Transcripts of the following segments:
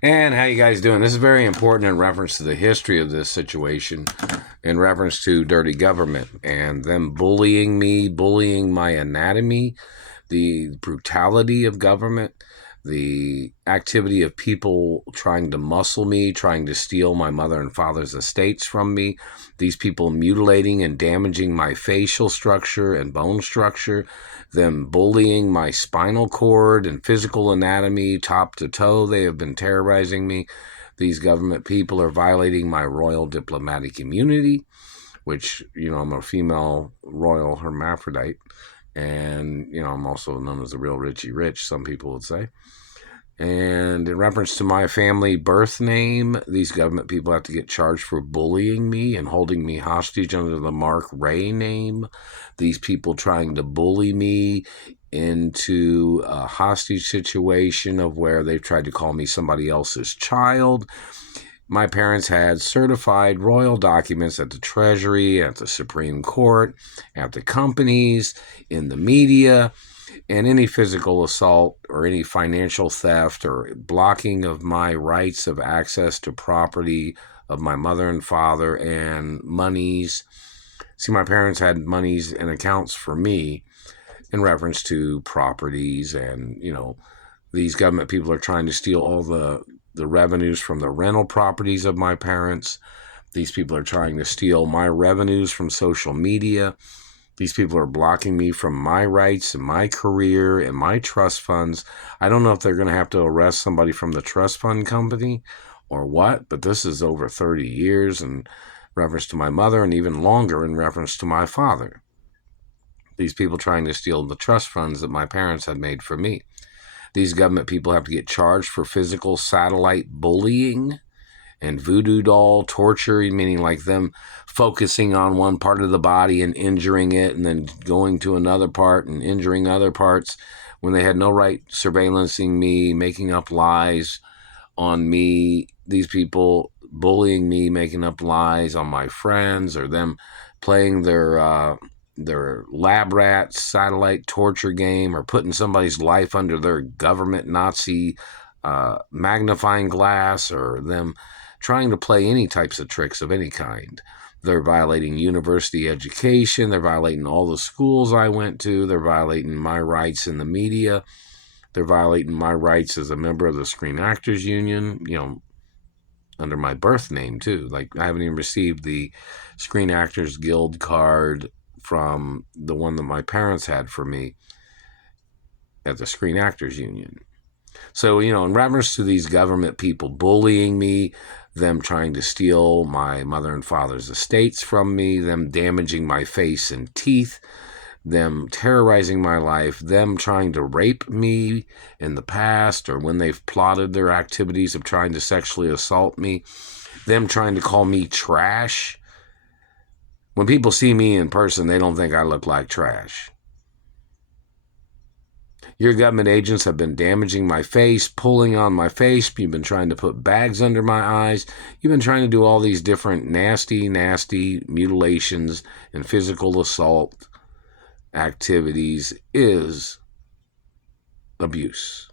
And how you guys doing? This is very important in reference to the history of this situation, in reference to dirty government and them bullying me, bullying my anatomy, the brutality of government, the activity of people trying to muscle me, trying to steal my mother and father's estates from me, these people mutilating and damaging my facial structure and bone structure, them bullying my spinal cord and physical anatomy top to toe. They have been terrorizing me. These government people are violating my royal diplomatic immunity, which, I'm a female royal hermaphrodite. And, I'm also known as the real Richie Rich, some people would say. And in reference to my family birth name, these government people have to get charged for bullying me and holding me hostage under the Mark Ray name. These people trying to bully me into a hostage situation of where they've tried to call me somebody else's child. My parents had certified royal documents at the Treasury, at the Supreme Court, at the companies, in the media, and any physical assault or any financial theft or blocking of my rights of access to property of my mother and father and monies. See, my parents had monies and accounts for me in reference to properties, and, these government people are trying to steal all the revenues from the rental properties of my parents. These people are trying to steal my revenues from social media. These people are blocking me from my rights and my career and my trust funds. I don't know if they're going to have to arrest somebody from the trust fund company or what, but this is over 30 years in reference to my mother and even longer in reference to my father. These people trying to steal the trust funds that my parents had made for me. These government people have to get charged for physical satellite bullying and voodoo doll torture, meaning like them focusing on one part of the body and injuring it and then going to another part and injuring other parts when they had no right surveillancing me, making up lies on me. These people bullying me, making up lies on my friends, or them playing their lab rat satellite torture game, or putting somebody's life under their government Nazi magnifying glass, or them trying to play any types of tricks of any kind. They're violating university education. They're violating all the schools I went to. They're violating my rights in the media. They're violating my rights as a member of the Screen Actors Union, under my birth name too. Like, I haven't even received the Screen Actors Guild card from the one that my parents had for me at the Screen Actors Union. So, in reference to these government people bullying me, them trying to steal my mother and father's estates from me, them damaging my face and teeth, them terrorizing my life, them trying to rape me in the past, or when they've plotted their activities of trying to sexually assault me, them trying to call me trash. When people see me in person, they don't think I look like trash. Your government agents have been damaging my face, pulling on my face. You've been trying to put bags under my eyes. You've been trying to do all these different nasty mutilations and physical assault activities is abuse,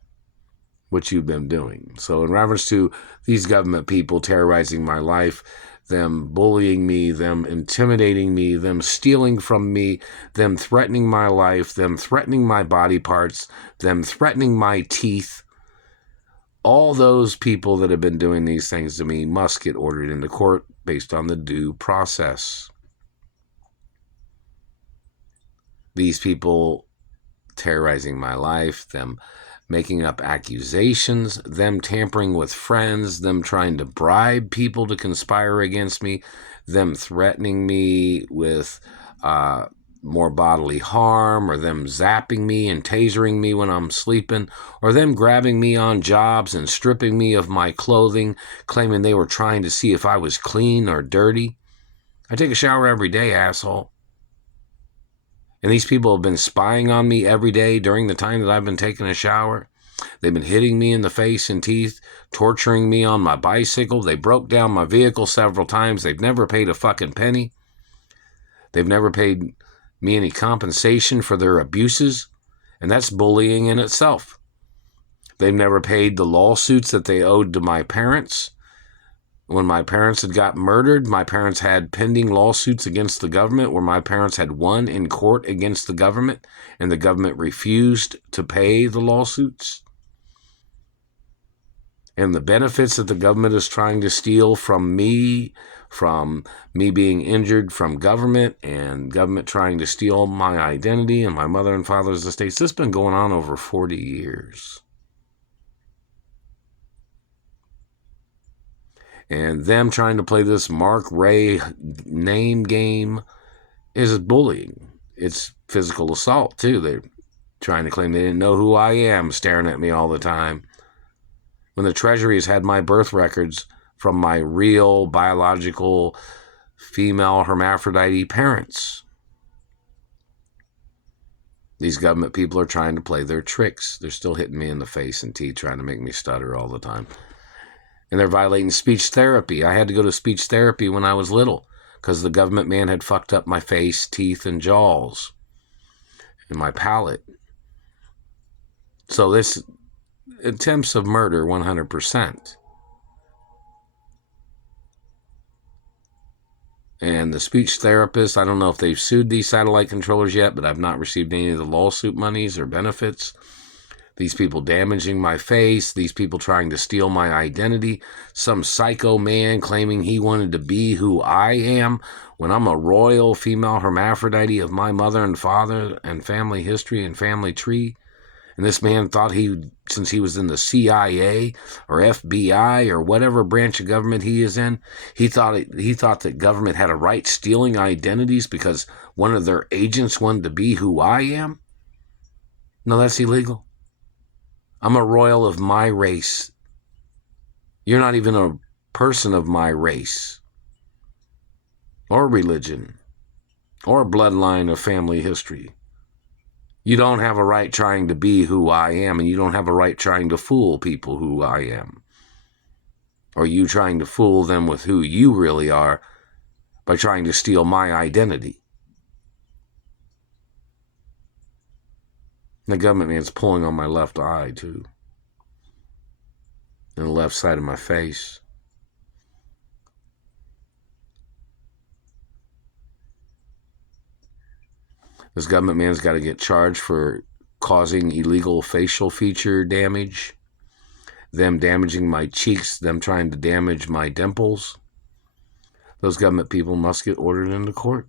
what you've been doing. So in reference to these government people terrorizing my life, them bullying me, them intimidating me, them stealing from me, them threatening my life, them threatening my body parts, them threatening my teeth, all those people that have been doing these things to me must get ordered into court based on the due process. These people terrorizing my life, them making up accusations, them tampering with friends, them trying to bribe people to conspire against me, them threatening me with more bodily harm, or them zapping me and tasering me when I'm sleeping, or them grabbing me on jobs and stripping me of my clothing, claiming they were trying to see if I was clean or dirty. I take a shower every day, asshole. And these people have been spying on me every day during the time that I've been taking a shower. They've been hitting me in the face and teeth, torturing me on my bicycle. They broke down my vehicle several times. They've never paid a fucking penny. They've never paid me any compensation for their abuses. And that's bullying in itself. They've never paid the lawsuits that they owed to my parents. When my parents had got murdered, my parents had pending lawsuits against the government where my parents had won in court against the government, and the government refused to pay the lawsuits. And the benefits that the government is trying to steal from me being injured from government, and government trying to steal my identity and my mother and father's estates, this has been going on over 40 years. And them trying to play this Mark Ray name game is bullying. It's physical assault, too. They're trying to claim they didn't know who I am, staring at me all the time. When the Treasury has had my birth records from my real biological female hermaphrodite parents. These government people are trying to play their tricks. They're still hitting me in the face and teeth, trying to make me stutter all the time. And they're violating speech therapy. I had to go to speech therapy when I was little because the government man had fucked up my face, teeth, and jaws and my palate. So this attempts of murder, 100%. And the speech therapist, I don't know if they've sued these satellite controllers yet, but I've not received any of the lawsuit monies or benefits. These people damaging my face, these people trying to steal my identity, some psycho man claiming he wanted to be who I am when I'm a royal female hermaphrodite of my mother and father and family history and family tree. And this man thought since he was in the CIA or FBI or whatever branch of government he is in, he thought that government had a right stealing identities because one of their agents wanted to be who I am. No, that's illegal. I'm a royal of my race. You're not even a person of my race or religion or bloodline of family history. You don't have a right trying to be who I am, and you don't have a right trying to fool people who I am. Or you trying to fool them with who you really are by trying to steal my identity. The government man's pulling on my left eye, too. And the left side of my face. This government man's got to get charged for causing illegal facial feature damage, them damaging my cheeks, them trying to damage my dimples. Those government people must get ordered into court.